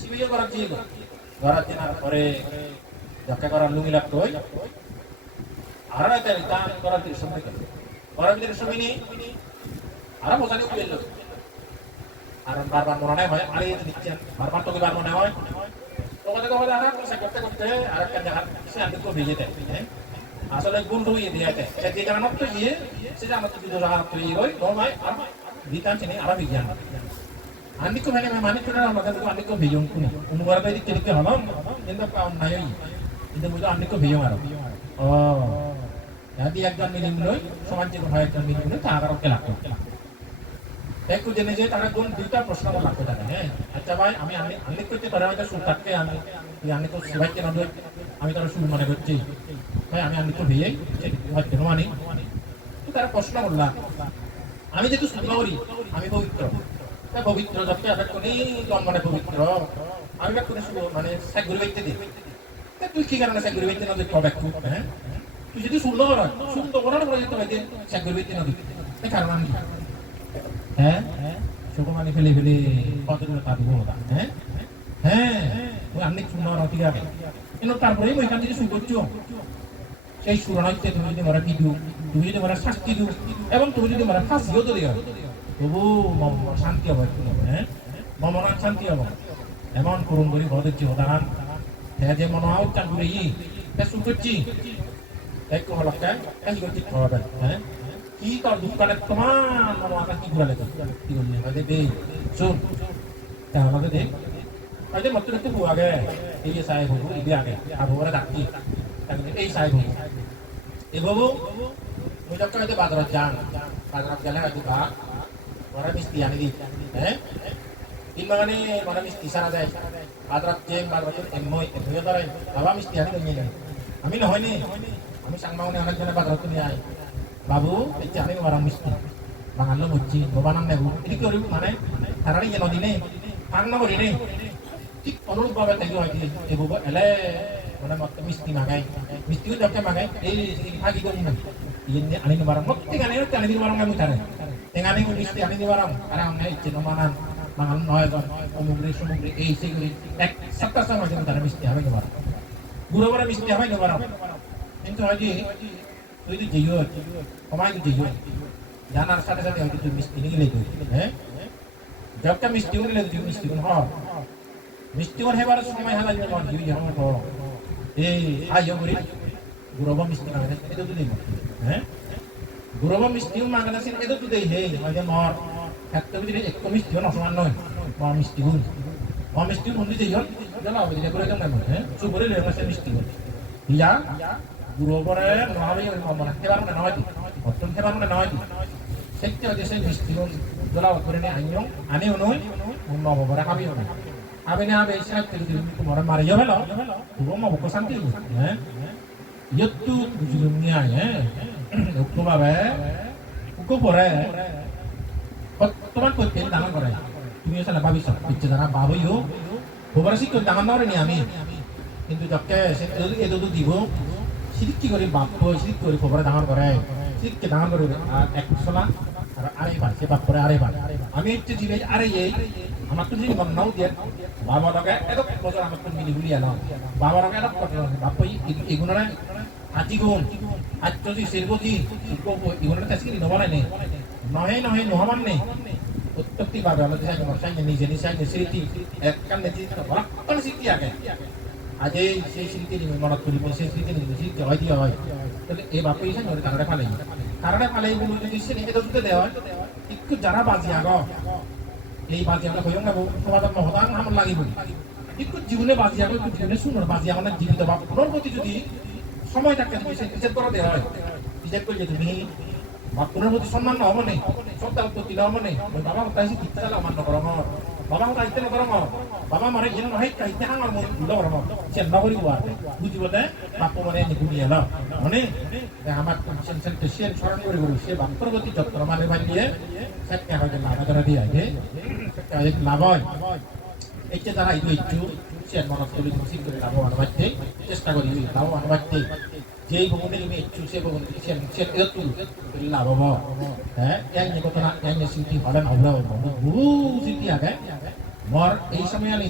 সিবিও করার জি করার দিন পরে দেখা করার লুঙ্গি লাগতো আর এটা রিটার্ন করার দিন সময় করার ভিতরে সময় নেই আর বোঝানি উঠে এলো আর বারবার মনে হয় আরে দিচ্ছেন বারবার তোকে বার মনে হয় তোমাদের কথা আর সে করতে করতে আর একটা জায়গা সে আমি তো ভেজে দেয় আসলে গুণ হয়ে দিয়ে দেয় যে জানা তো গিয়ে সেটা আমার কিছু জায়গা তৈরি হয় তো ভাই আর দিতাম চিনি আর বিজ্ঞান আনি কো মানে মানে তো না আমাদের তো আনি কো ভিজন কোন অনুবার বাই দিতে দিতে হলো কিন্তু কাউন নাই কিন্তু বুঝো আনি কো ভিজন আর ও যদি একজন মিলিম লই সমাজ জীবন হয় একজন মিলিম লই তার আর কেলা একটু জেনে যে তারা কোন দুইটা প্রশ্ন আমার লাগতে থাকে হ্যাঁ আচ্ছা ভাই আমি আনলিক করতে পারে হয়তো সুর থাকতে আমি তো সবাইকে না আমি তারা সুর মনে করছি ভাই আমি আনলিক তো ভিয়ে হয় কেন মানি তো তারা প্রশ্ন করলাম আমি যেহেতু শুনতে করি আমি পবিত্র পবিত্র যত আবার কোনি মানে পবিত্র আমি কোন মানে সাইগুলো ব্যক্তি দিই তুই কি কারণে সাইগুলো ব্যক্তি না দেখো ব্যাক হ্যাঁ তুই যদি সুন্দর করার পরে যেতে হয় যে সাইগুলো ব্যক্তি না দিতে কারণ আমি হ্যাঁ সুকুমানি ফেলে ফেলে কতগুলো কাঁদবো হ্যাঁ হ্যাঁ ওই অনেক সুন্দর ঠিক আছে কিন্তু তারপরে ওইখান থেকে শুরু করছো সেই সুরানাইতে তুমি যদি মারা কি দিও তুমি যদি মারা শাস্তি দিও এবং তুমি যদি মারা ফাঁসিও তো দিও তবু শান্তি হবে হ্যাঁ মন শান্তি হবে এমন করুন করি ঘর দেখছি উদাহরণ হ্যাঁ যে মনে হয় চান করে শুরু করছি একটু হলকা কাজ করছি খাওয়াবে হ্যাঁ কি তোর দোকানে তোমার মাথা কি ঘুরে লেগে কি বললি আমাদের দে শোন তা আমাদের দে আরে মাত্র একটু আগে এই যে সাহেব হবু এই আগে আবু ওরা ডাকি এই সাহেব হবু এ বাবু ওই যখন হয়তো বাজারত যান বাজারত গেলে হয়তো বা ওরা মিষ্টি আনি দিই হ্যাঁ তিন বাগানে মানে মিষ্টি সারা যায় বাজারত যে বাজারত এমই এমইও ধরে বাবা মিষ্টি আনি নিয়ে যায় আমি নহয় নি আমি সাংবাদিক অনেকজনের বাজারত নিয়ে আয় বাবু এই আমি ওরা মিষ্টি বাঙালো বুঝছি বাবানাম নেব এটি কি মানে তারাই যেন দিনে পান না করি রে ঠিক অনুরূপ ভাবে থাকি হয় কি এ বাবু এলে মানে মত মিষ্টি মাগাই মিষ্টিও যখন মাগাই এই ভাগি করি না ইয়ে আনি নিবারাম প্রত্যেক আনি আনি দিবারাম আমি তারে টেঙানি মিষ্টি আনি দিবারাম আরে আমরা ইচ্ছে নমানান বাঙাল নয় জন সমুদ্রে এই সেগুলি এক সপ্তাহ সময় যেন তারা মিষ্টি হবে নিবারাম গুঁড়ো করে মিষ্টি হবে নিবারাম কিন্তু হয় যে তুই তো যেও কমাই তো যেও জানার সাথে সাথে হয়তো তুই মিষ্টি নিয়ে লেগে হ্যাঁ যখন মিষ্টি করে লেগে তুই মিষ্টি করে মিষ্টি করে হেবার সময় হেলা যাবে আমার জীবন যেমন বড় এই আইও করি গুরবা মিষ্টি মাগে এটা তো দেব হ্যাঁ গুরবা মিষ্টিও মাগে না সেটা তো দেই হে মানে মর একটা যদি এক মিষ্টিও না সমান নয় মর মিষ্টি গুণ মর মিষ্টি গুণ দিতে যাও জানা হবে এটা করে কেমন হ্যাঁ সুপরে লেগে মিষ্টি গুণ ইয়া গুরবরে নহাবে ওই মন রাখতে পারবে না হয় 어떤 해방은 나와야 돼. 색깔 대신 미스티론 돌아와 그러네 안녕 안에 오는 엄마 보고라 하비 오는 하비네 하비 시작들 그 뭐란 말이야 여벨로 그거 뭐 먹고 산대고 예 이것도 무지름이야 예 옥토바베 그거 보래 또만 또 된다는 거래 중에서는 밥이 있어 있잖아 밥이요 보바라 시켜 당한 나오니 아미 কিন্তু 저게 এদো도 দিব সিরিকি করে বাপ সিরিকি করে খবরে দাঁড়ান করে সিরিকি দাঁড়ান করে এক সলা আর আড়াইবার সে বাপ করে আড়াইবার আমি হচ্ছে জিবে আরে এই আমার তো জিনিস নাও দিয়ে বাবা লগে এত বছর আমার তো মিলি গুলি এলাম বাবা লগে এত বাপ এগুলো আজিগুন আজ যদি সেরবজি এগুলো তেসকি নবানাই নেই নহে নহে নহমান নেই উৎপত্তি ভাবে আলাদা সাইন মশাই নিজে নিজে সাইন স্মৃতি এক কানে জিনিস বলা কোন স্মৃতি আগে আজ সেই স্মৃতি নিয়ে মনত করিব সেই স্মৃতি নিয়ে স্মৃতি হয় দিয়ে হয় তাহলে এই বাপে এসে নয় কারণে ফালাই বলুন যদি সে নিজে দুধ দেওয়া একটু যারা বাজি আগ এই বাজি আমরা হইও না তোমাদের মহদান আমার লাগিব একটু জীবনে বাজি আগ একটু জীবনে শুনুন বাজি আমাদের জীবিত বা পুনর্গতি যদি সময় থাকে তুমি সে বিচার করে দেওয়া হয় বিচার করলে তুমি বা পুনর্গতি সম্মান না হবে নেই শ্রদ্ধা উৎপত্তি না হবে নেই বাবা তাই ইচ্ছা চালা অমান্য করো বাবা দায়িত্ব নকরম বাবা মারে যেন নহয় কাইতে হাঙর মন দুলো করম চেন নগরি গুয়া বুঝিব দে বাপ মানে নিগুনি এলো মানে আমার সেন সেন সেন স্মরণ করে গরু সে বাপ্রগতি যত্ন মানে ভাই দিয়ে সেটা হয়তো লাভ ধরা দিয়ে আগে সেটা হয়তো লাভ হয় এই যে তারা ইচ্ছু সেন মনত করি খুশি করে লাভবান হইতে চেষ্টা করি লাভবান হইতে যেই ভবনে তুমি ইচ্ছু সে ভবন সেন সেন এত লাভ হবো হ্যাঁ এই ঘটনা এই স্মৃতি হলেন অবলাও বহু স্মৃতি আগে মর এই সময় আমি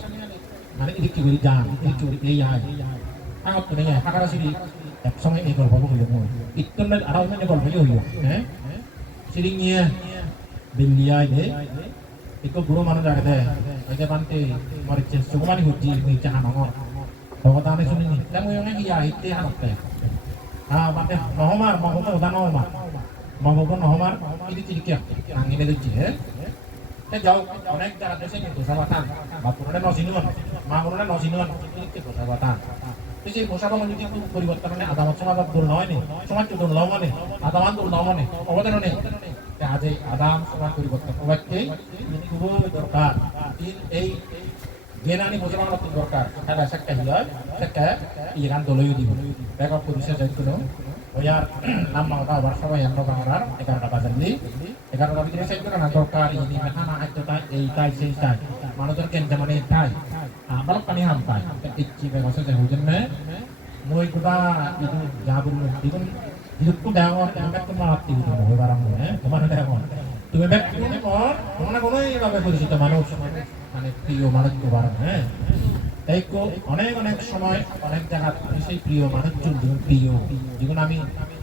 মানে ইদিকে বলি যান ইদিকে বলি এই আয় আগত তো নেই হাকারা সিরি এক সময় এই গল্প হইল মই ইত্তন আরো মানে গল্প হইল হ্যাঁ সিরি নিয়ে বিলিয়াই দে ইকো বুড়ো মানুষ আগে দে আগে বানতে মরে চেন সুমানি হচ্ছি নিচে হানমর ভগবান আমি শুনিনি তেমন অনেক ইয়া হিতে হানতে মানে নহমার মহবত ওদা নহমার মহবত নহমার ইদি চিরিকে আঙ্গিনে দিচ্ছি হ্যাঁ যাও অনেক জায়গা দেশে কিন্তু সাবাতান বাপুরে নজিনুন মা বললে নজিনুন ইদি সাবাতান এই যে মোসাবা মানে যদি পরিবর্তন মানে আদামত সমাজ দূর নয় নি সমাজ দূর নাও মানে আদামান দূর নাও মানে অবদান নেই আজ এই আদাম সমাজ পরিবর্তন সবাইকে খুব দরকার এই জ্ঞানী বোঝানোর মতো দরকার খেলা একটা হিল একটা ইরান দলীয় দিব ব্যাক অফ পুলিশের যাই কোনো ওয়ার নাম মাওটা আবার সবাই আমরা বাংলার 11টা বাজালি 11টা ভিতরে সেট করা না দরকার ইনি মেখানা আইতটা এই তাই সেই তাই মানুষের কেন মানে তাই আবার পানি হাম তাই ইচ্ছি ব্যবস্থা যে হুজুর নে মই কুটা itu jabul itu itu dawan এমন তো মারতে দিত হইবারাম হ্যাঁ তোমার দেখো তুমি ব্যক্তি কোন কোনই ভাবে পরিচিত মানুষ মানে প্রিয় মানুষ বারণ হ্যাঁ তাই অনেক অনেক সময় অনেক জায়গা সেই প্রিয় মানুষজন জীবন প্রিয় জীবন আমি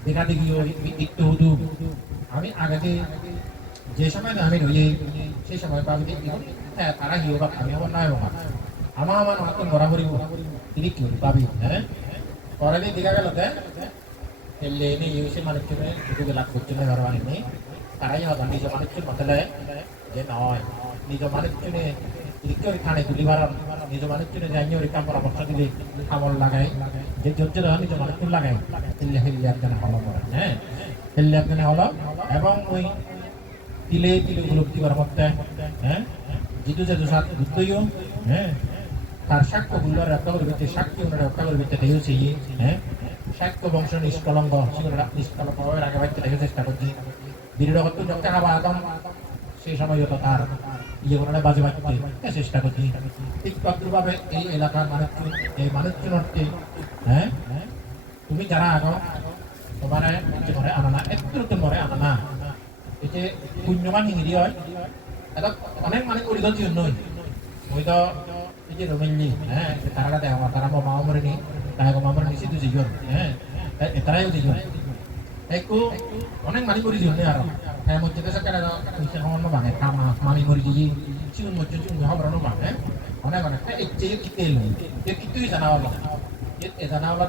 দেখা দেখি একটু হুদু আমি আগে যে সময় আমি রই সেই সময় পাবি জীবন হ্যাঁ তারা হিও বা আমি আমার নয় বাবা আমার মাত্র বরাবরই তিনি কি পাবি হ্যাঁ পরে দেখা গেল এলে নেই সে মানুষজনে দুটো লাখ করছে না ধরো আনি তারাই হবে নিজ মানুষজন বদলে যে নয় নিজ মানুষজনে খানে তুলি বাড়ান নিজ মানুষজনে যাইনি ওই কাম পরামর্শ দিলে খাবার লাগাই যে যোজ্য নিজ মানুষজন লাগাই হেললে হেললে একজনে হলো করে হ্যাঁ হেললে একজনে হলো এবং ওই তিলে তিলে উপলব্ধি করার মধ্যে হ্যাঁ জিতু যে দুসাত বুদ্ধইও হ্যাঁ তার সাক্ষ্যগুলো রক্ষা করবে সাক্ষী ওনারা রক্ষা করবে দেখেছি হ্যাঁ সাক্ষ্য বংশ নিষ্কলঙ্ক নিষ্কলঙ্ক হওয়ার আগে বাড়তে দেখে চেষ্টা করছি বিরোধ রক্ষা খাওয়া আদম সেই সময় হতো তার ইয়ে ওনারা বাজে বাজতে চেষ্টা করছি ঠিক তদ্রুপভাবে এই এলাকার মানুষজন এই মানুষজনকে হ্যাঁ তুমি যারা আগো তোমার মরে আনা না একটু মরে আনা না এই যে পুণ্যবান হিঙ্গিরি হয় এটা অনেক মানে অরিধন জীবন নয় ওই তো এই যে রোমিনলি হ্যাঁ তারা দেখা তারা মা মরেনি তাই মামার নিচে তো জীবন হ্যাঁ এটারাইও জীবন একটু অনেক মানি করি জীবনে আর হ্যাঁ মধ্যে দেশে কেন সামান্য বাঙে মামি মরি দিয়ে চিউন মধ্যে চিউন হবরানো বাঙে অনেক অনেক এর চেয়ে কিতে এলো এর কিছুই জানা হলো এ জানা হলো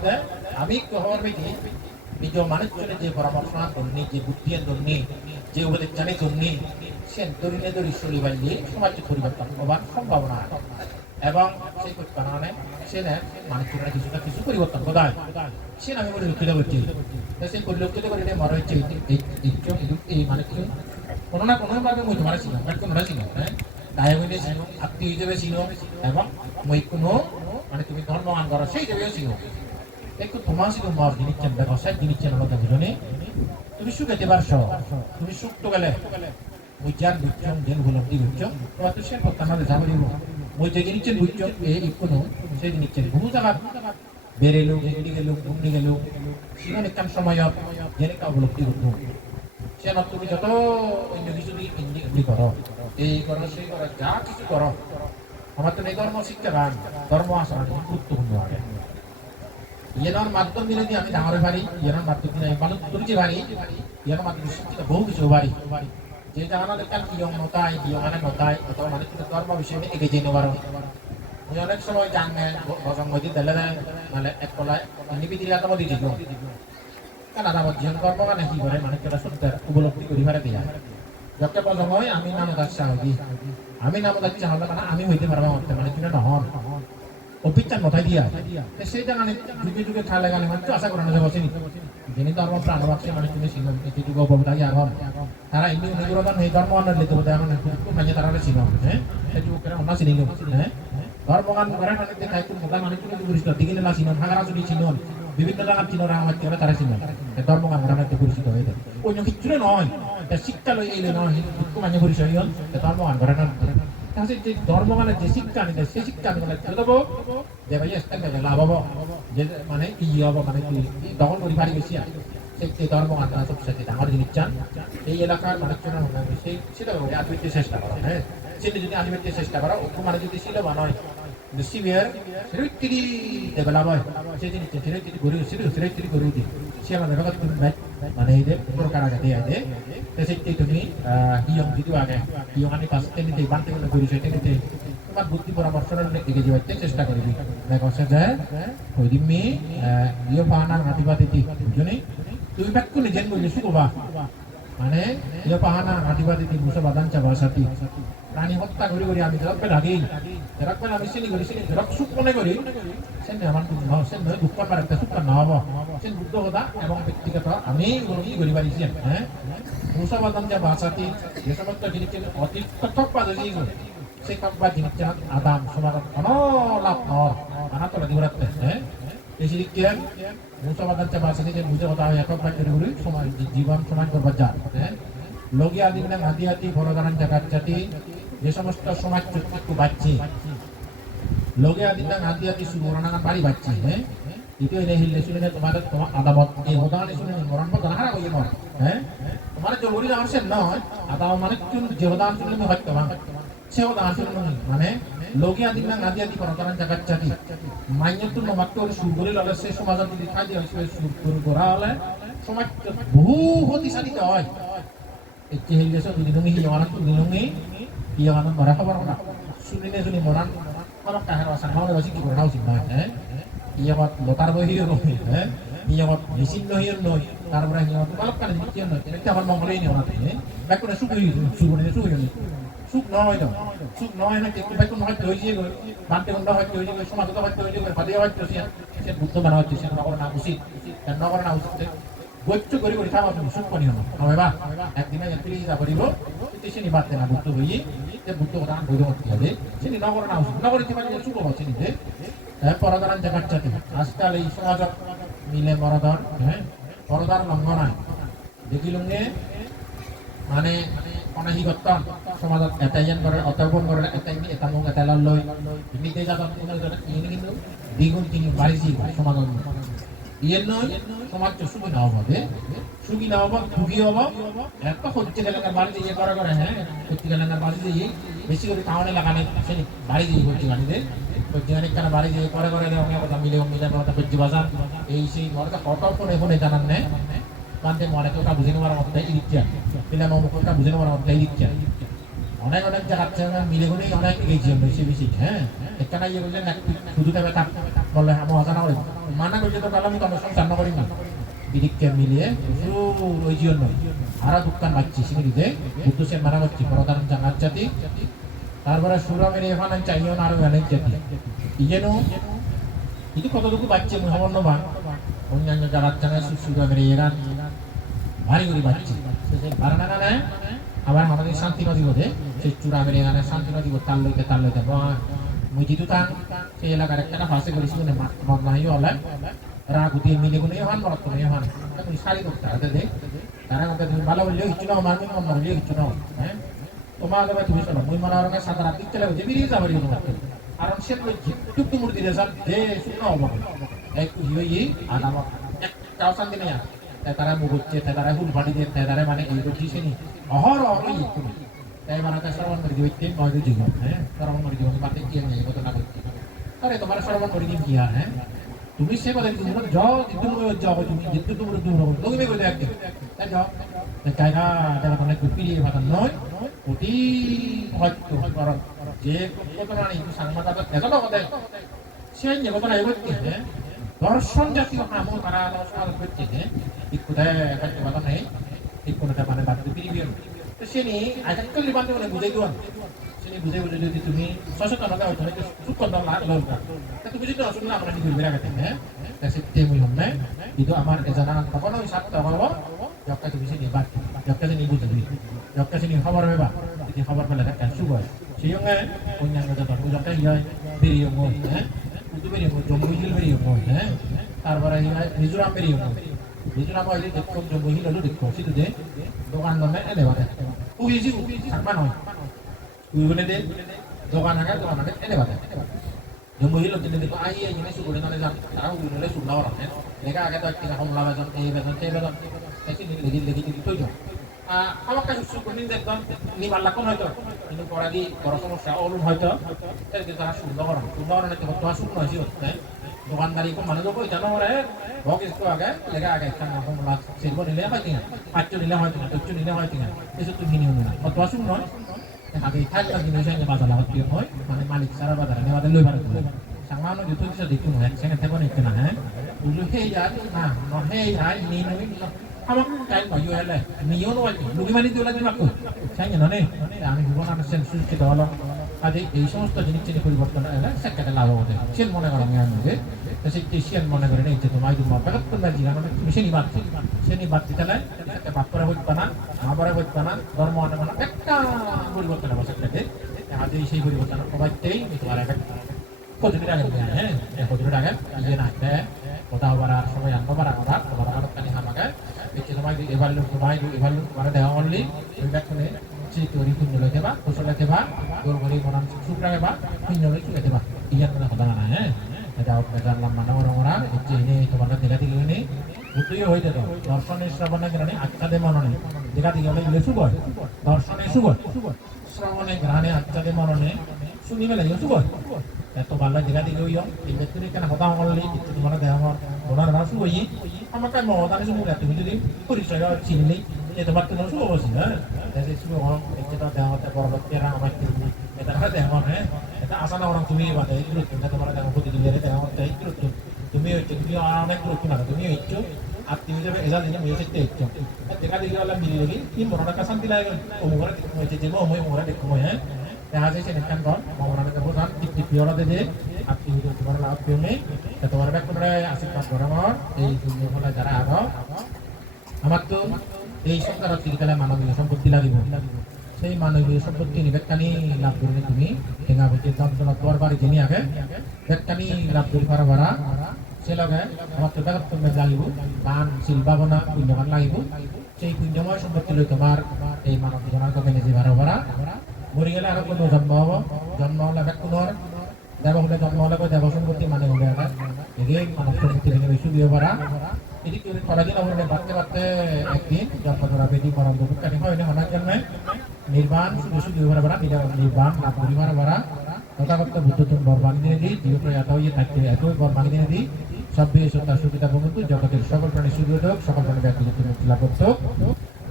আমি হওয়ার বেশি নিজ মানুষজনের যে পরামর্শ ধরনি যে বুদ্ধি ধরনি যে উপদেশ জানে ধরনি সে দরিনে দরি চলি বাইলে সমাজ পরিবর্তন হবার সম্ভাবনা এবং সেই কারণে সে মানুষের কিছু পরিবর্তন কোথায় সে আমি পরিলক্ষিত করছি সেই পরিলক্ষিত করে মনে হচ্ছে এই মানে কোনো না কোনোভাবে মই তোমার ছিল কোনোটা ছিল হ্যাঁ তাই হইলে ছিল আত্মীয় হিসেবে ছিল এবং মই কোনো মানে তুমি ধর্মগান করো সেই হিসেবেও ছিল একটু তোমার ছিল মর জিনিসছেন দেখো সব জিনিসছেন আমাদের বুঝনি তুমি সুখ যেতে পারছো তুমি সুখ তো গেলে মই যার বুঝছো যেন উপলব্ধি বুঝছো তোমার তো সে কথা না যাবো দিব মই যে জিনিসছেন বুঝছো এই কোনো সেই জিনিসছেন বহু জায়গা বেরেলো এগিয়ে গেল ঘুমনি গেল সেখানে কান সময় জেনে কা উপলব্ধি করবো সে না তুমি যত অন্য কিছু দিয়ে করো এই করো সেই করো যা কিছু করো আমার তো এই ধর্ম শিক্ষা গান ধর্ম আসা গুরুত্বপূর্ণ আগে এনার মাধ্যম দিলে যে আমি ডাঙরে পারি এনার মাধ্যম দিলে আমি মানুষ তুলতে পারি এনার মাধ্যমে শিক্ষিত বহু কিছু পারি যে আমাদের কাল ইয়ং নতায় ইয়ং নতায় অথবা মানে ধর্ম বিষয়ে এগিয়ে যেতে পারো অনেক সময় জানে মধ্যে দিলে মানে এক কলায় নিবিদির আদামত দিয়েছিল কারণ আদামত জীবন কর্ম মানে কি করে মানে কেটা সত্যের উপলব্ধি করি পারে দিয়া যত প্রজন্মই আমি নাম যাচ্ছা হই আমি নাম যাচ্ছা হলে মানে আমি হইতে পারবো মানে কিনা নহন অভিজ্ঞান কথাই দিয়া সেই জায়গা যুগে যুগে খালে গানে মানে তো আশা করানো যাবো চিনি যিনি ধর্ম প্রাণ বাক্সে মানে তুমি ছিল এটি যুগ অবদায়ী আগম তারা ইন্দি অনুগ্রহণ এই ধর্ম অন্য লিখতে বলতে মানে মানে তারা ছিল হ্যাঁ সেই যুগের অন্য চিনি হ্যাঁ ধর্মগান করে মানে দেখাই তুমি মোটা মানে তুমি পরিচিত দিগিলে না চিনন হাগারা যদি চিনন বিভিন্ন জায়গার চিনরা আমার কেন তারা চিনন ধর্মগান করে মানে পরিচিত হয়ে যায় অন্য কিছু নয় শিক্ষা লই এলে নয় মানে পরিচয় হইল ধর্মগান করে না তাহলে যে ধর্মগানের যে শিক্ষা নিতে সেই শিক্ষা আমি মানে দেবো যে ভাই লাভ হবো যে মানে কি হবো মানে কি দখল করি পারি বেশি সেই ধর্মগান সবসাথে ডাঙর জিনিস চান এই এলাকার মানুষজন সেই সেটা আদিবাসী চেষ্টা করো হ্যাঁ সেটা যদি আদিবাসী চেষ্টা করো ওকে মানে যদি ছিল বা নয় সিভিয়ার সেরকম ডেভেলপ হয় সেই জিনিসটা সেরকম গড়ে সেরকম গড়ে উঠি সে আমাদের মানে এই যে প্রকার আগে দেয় যে সেই তুমি ইয়ং যদি আগে ইয়ং আমি পাঁচ টেনিতে বানতে গেলে করি সেই টেনিতে তোমার বুদ্ধি পরামর্শ এগিয়ে যাওয়ার চেষ্টা করবি দেখো সে যায় ওই দিন মেয়ে ইয়ে পাহানার হাতিবাদ এটি বুঝলি তুমি ব্যাক করে জেন বললে শুকবা মানে ইয়ে পাহানা হাতিবাদ এটি মুসা বাদান চাবা সাথী প্রাণী হত্যা করি করি আমি জেরক পেল আগেই জেরক পেল আমি চিনি করি চিনি জেরক সুখ মনে করি সে আমার সে নয় দুঃখ পার একটা সুখ নহব সে বুদ্ধ কথা এবং ব্যক্তিগত আমি কি করি পারিছি হ্যাঁ মুসা বাদান যা বাসাতি যে সমস্ত জিনিস অতি তথক পাজে সেই কাব্বা জিনিসটা আদাম সমাধান অনলাভ নর আনাতলা দিবরাতে হ্যাঁ এই জিনিসটা মুসা বাদান যা বাসাতি যে বুঝে কথা একক বাক্য করি সমাজ জীবন সমাজ করবার যা হ্যাঁ লগিয়া দিনে হাতি হাতি বড়দান জাগাত জাতি যে সমস্ত সমাজ চুক্তি বাচ্চি লগিয়া দিনে হাতি হাতি সুবর্ণান বাড়ি বাচ্চি হ্যাঁ itu ini hilal sudah তোমাদের তোমার আদাবত এই হদানে শুনে মরণ পর হারা হইয়ে মর হ্যাঁ তোমার জরুরি আমার সে নয় আদাব মানে কোন যে হদান শুনে আমি হয়তো সে হদান শুনে মানে লগিয়া দিনে হাতি হাতি বড়দান জাগাত জাতি মাইন্য তো মাত্র সুগরি ললে সে সমাজ যদি খাই দিয়ে সুর করা হলে সমাজ বহু গতিশালী হয় একটি হিল দেশ দুই দিনই হিয়ামান দুদিনই হিয়ামান মরা খবর না শুনিলে শুনি মরান খরক কাহের আসান হলে বাসি কি করনা উচিত নয় হ্যাঁ ইয়ামত লতার বহিও নয় হ্যাঁ ইয়ামত মেশিন নহিও নয় তারপরে ইয়ামত বালক কানে দিতে নয় এটা আমার মঙ্গলেই নেই ওনাতে ব্যাকুনে সুখ হই সুখ নয় না সুখ নয় না একটু ব্যাকুন হয়তো হয়ে গিয়ে বানতে বন্ধ হয়তো হয়ে গিয়ে সমাজ হয়তো হয়ে গিয়ে বাদে হয়তো সে বুদ্ধ বানা হচ্ছে সে নগর না উচিত নগর না উচিত গচ্ছ করি করি খাওয়া তুমি সুখ পানি হলো হবে বা একদিনে এপ্রিল যা করিব সে নিবাতে না বুদ্ধ হই যে বুদ্ধ দান বৈধ করতে হবে সে নগর না উচিত নগর ইতিবাচী সুখ হচ্ছে নিতে পরদান জাগাত জাতি আজকাল এই সমাজ মিলে মরদর হ্যাঁ পরদার লঙ্ঘনায় দেখিলুঙ্গে মানে অনাহি গত্তন সমাজত এটাইন করে অতর্পণ করে এতামুক এতালাল লই নিতে যাতন ইনি কিন্তু দ্বিগুণ তিনি বাড়িছি সমাজত ইয়ের নয় সমাজ সুখী না হবে সুখী না হব দুঃখী হব একটা হচ্ছে এলাকার বাড়িতে ইয়ে করে করে হ্যাঁ হচ্ছে এলাকার বাড়িতে বেশি করে টাউনে লাগানে সে বাড়ি দিয়ে হচ্ছে বাড়িতে বৈজ্ঞানিক কেন বাড়ি দিয়ে করে করে কথা মিলে কথা বৈজ্ঞ বাজার এই সেই মনে কত ফোনে ফোনে জানান নেয় কারণ মনে ওটা বুঝে নেওয়ার মধ্যে ইচ্ছা পিলাম মুখটা বুঝে নেওয়ার মধ্যে ইচ্ছা অনেক অনেক জায়গা মিলে গুনেই অনেক এগিয়েছে বেশি বেশি হ্যাঁ এখানে ইয়ে বললেন শুধু দেবে তার বললে আমার অজানা করে মানা করছে তো কালাম তো আমরা সংসার করি না বিদিককে মিলিয়ে ওই জন্য আরো দোকান বাচ্চি সিঁড়িতে বুদ্ধ সে মানা করছি প্রধান জানার জাতি তারপরে সুরা মেরে এখানে চাইও না আরো অনেক জাতি যেন itu কতটুকু বাচ্চা সামান্য বা অন্যান্য যারা চাঙে সুরা মেরে এরান ভারী করে বাচ্চা ভাড়া না নেয় আবার আমাদের শান্তি নদী বোধে সেই চূড়া মেরে এখানে শান্তি নদী বোধ তাল লইতে মুই যেহেতু তাং সেই এলাকার একটা ফাঁসে করেছি মন নাই হলে রাগুতি মিলে গুলো হান বরত তুমি হান তুমি শাড়ি করতে হাতে দে তারা আমাকে তুমি ভালো বললেও কিছু নাও মারবে মন বললেও কিছু নাও হ্যাঁ তোমার দেবে তুমি শোনো মুই মনে হয় সাত রাত দিক চলে যে বেরিয়ে যাবার তোমার কারণ সে টুকটু মূর্তি রেজাল দে শুকনো হবো একটু হিয়ে আর আমার একটাও শান্তি নেই তারা মুগুচ্ছে তারা হুল ফাটি দিয়ে তারা মানে এই তো ঠিক নি অহর অহরই একটু তাই মানে শ্রবণ করে দিবে নয় জীবন হ্যাঁ শ্রবণ করে জীবন বাদে কি নেই কত না করতে আরে তোমার শ্রবণ করে দিন কি আর হ্যাঁ তুমি সে কথা তুমি যাও যাও তুমি যেতে তোমার দূর হবে তুমি বলে একদিন তাই যাও জায়গা যারা মানে পিড়িয়ে ভাতা নয় অতি হয়তো কারণ যে কত না কিন্তু সাংবাদিক এজন্য কথা সে যে কথা এগোচ্ছে হ্যাঁ দর্শন জাতীয় আমল তারা দর্শন করছে হ্যাঁ ঠিক কোথায় একটা কথা নেই ঠিক কোনটা মানে বাদ পিড়িয়ে তো সে নিয়ে আজকাল বান্ধব মানে বুঝাই দেওয়া sini বুঝে যদি তুমি সচেতনতা হয়তো হয়তো সুখ দাও না লঙ্কা তুমি যদি শুনলে আমরা কি করবে রাখতে হ্যাঁ তাই সেটাই মই হমনে itu আমার জানা তখন ওই সাত টাকা হবো যখন তুমি sini বাদ যখন sini বুঝবি যখন sini খবর হবে যদি খবর পেলে একটা সুখ হয় সেই সঙ্গে অন্যান্য যত যখন ইয়া বেরিয়ে মই হ্যাঁ উদু বেরিয়ে মই জম্মুইল বেরিয়ে মই হ্যাঁ তারপরে মিজোরাম বেরিয়ে মই মিজোরাম হইলে দেখো জম্মুইল হলো দেখো সেটা যে দোকান দমে এনে বাদে উইজি থাকবা নয় উইগুনে দে দোকান আগে এনে বাদে জম্মুইল দিনে দেখো আই এই জিনিস করে না জান তারা উইগুনে শুননা ওরা হ্যাঁ লেখা আগে তো একটা হামলা বেতন এই বেতন সেই বেতন এসে লেগে তো যাও আমার কাছে শুরু দেখতাম নিবার লাগুন হয়তো কিন্তু পড়াদি বড় সমস্যা অলুম হয়তো কিন্তু তারা সুন্দর নাকি তোমার শুকনো হয়েছে হচ্ছে দোকানদারি को মানুষ को জানো রে ভোগ इसको আগে লেগে আগে একটা হামলা সেলব নিলে হয় কিনা পাঁচটো নিলে হয় কিনা দশটো নিলে হয় কিনা এসব তুমি নিও না তোমার শুকনো আগে থাকলে জিনিস এনে বাজার লাগাত কি হয় মানে মালিক সারা বাজার এনে বাজার লই ভালো সামান্য যত কিছু দেখুন হয় সেখানে থেকে নিতে না হ্যাঁ বুঝলো হে যার না হে আই নি নই আমার টাইম পাইও হলে নিও নয় লুকি মানি দিও লাগে মাকু চাই না নে আমি জীবন আমার সেন্স সুস্থ হলো আজে এই সমস্ত জিনিস চিনি পরিবর্তন হলে সেটাকে লাভ হবে সেল মনে করো আমি আমাদের সেই টেশিয়ান মনে করে নেই যে তোমার যদি মাপাকাত করবে জিনা মানে তুমি সেনি বাদ সেনি বাদ দিতে লাই একটা বাপ করে হইতে না আবার হইতে না ধর্ম মানে একটা পরিবর্তন হবে সেটাকে আজে সেই পরিবর্তন প্রবাদতেই তোমার একটা কতদিন আগে হ্যাঁ কতদিন আগে যে না কথা হবার সময় আনবো বার কথা তোমার কানি আমাকে এই তোমায় এবার তোমার দেওয়া অনলি ওইটাকে সেই তৈরি কুঞ্জলে দেবা কুশলে দেবা গোল গড়ি বনাম শুক্রাগে বা কুঞ্জলে চুলে দেবা ইয়ার মানে কথা না হ্যাঁ যাও জানলাম মানে ওরা হচ্ছে এনে তোমার দেখা দিকে এনে উঠেই হয়ে যেত দর্শনের শ্রবণে গ্রহণে আচ্ছাদে মননে দেখা দিকে অনেক সুগর দর্শনে সুগর শ্রবণে গ্রহণে আচ্ছাদে মননে শুনি মেলে সুগর এত ভালো জায়গা দিকে হইও এই ব্যক্তির কেন কথা বললি তোমার দেহ ওনার না শুভ আমাকে মহদানে শুভ তুমি যদি পরিচয় চিনলি এ তোমার তো শুভ বসি হ্যাঁ দেখে শুভ এটা দেহতে বড় লোকেরা আমার এটা দেহ হ্যাঁ এটা আসা না ওরা তুমি বাদে এগুলো তুমি তোমার দেহ প্রতি দিলে দেহ এগুলো তুমি হচ্ছে তুমি অনেক লোক না তুমি হচ্ছে আর তুমি যাবে এজা দিনে মেয়ে চেতে হচ্ছে দেখা দিকে হলে মিলি লাগি তিন মনটা শান্তি লাগে ও মোরা দেখো হচ্ছে যে মোরা দেখো হ্যাঁ দেখা যাচ্ছে নেকান কর মমনাকে বোঝান টিপ পিওরা দে আপনি যদি তোমার লাভ পেও নেই তোমার ব্যাগ তোমরা আশীর্বাদ বরাবর এই দুনিয়া যারা আগ আমার তো এই সংসার চিরকালে মানবীয় সম্পত্তি লাগিব সেই মানবীয় সম্পত্তি নিবেকানি লাভ করলে তুমি ঠেঙা বলছে যন্ত্রণা তোমার বাড়ি যিনি আগে বেকানি লাভ করি পারা ভাড়া সে লগে আমার তো ব্যাগ তুমি লাগিব গান শিল্পাবনা পুণ্যবান লাগিব সেই পুণ্যময় সম্পত্তি লৈ তোমার এই মানব জীবনের কমে নিজে ভাড়া ভাড়া মরি গেলে আরো কোনো জন্ম হবো জন্ম হলে পুনর দেব হলে জন্ম হলে দেব সম্পত্তি মানে হলে এগিয়ে মানব সম্পত্তি ভেঙে বেশি বিয়ে করা এটি করাদিন হলে বাড়তে বাড়তে একদিন জন্ম করা বেদি মরণ দুঃখানি হয় না হওয়ার জন্য নির্বাণ শুধু বিয়ে করা নির্বাণ লাভ পরিবার ভরা তথাগত বুদ্ধতুন বরবানি দিয়ে দিই যেহেতু এত ইয়ে থাকতে এত বরবানি দিয়ে দিই সব সত্তার সুবিধা বন্ধু জগতের সকল প্রাণী সুবিধা হোক সকল প্রাণী ব্যক্তিগত মুক্তি লাভ করতে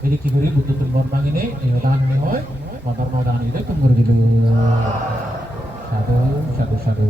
এটি কি করি বুদ্ধতুন বরবানি নেই এই উদাহরণ হয় ধর্ম দান দিলে তুমি করে দিল সাধু সাধু সাধু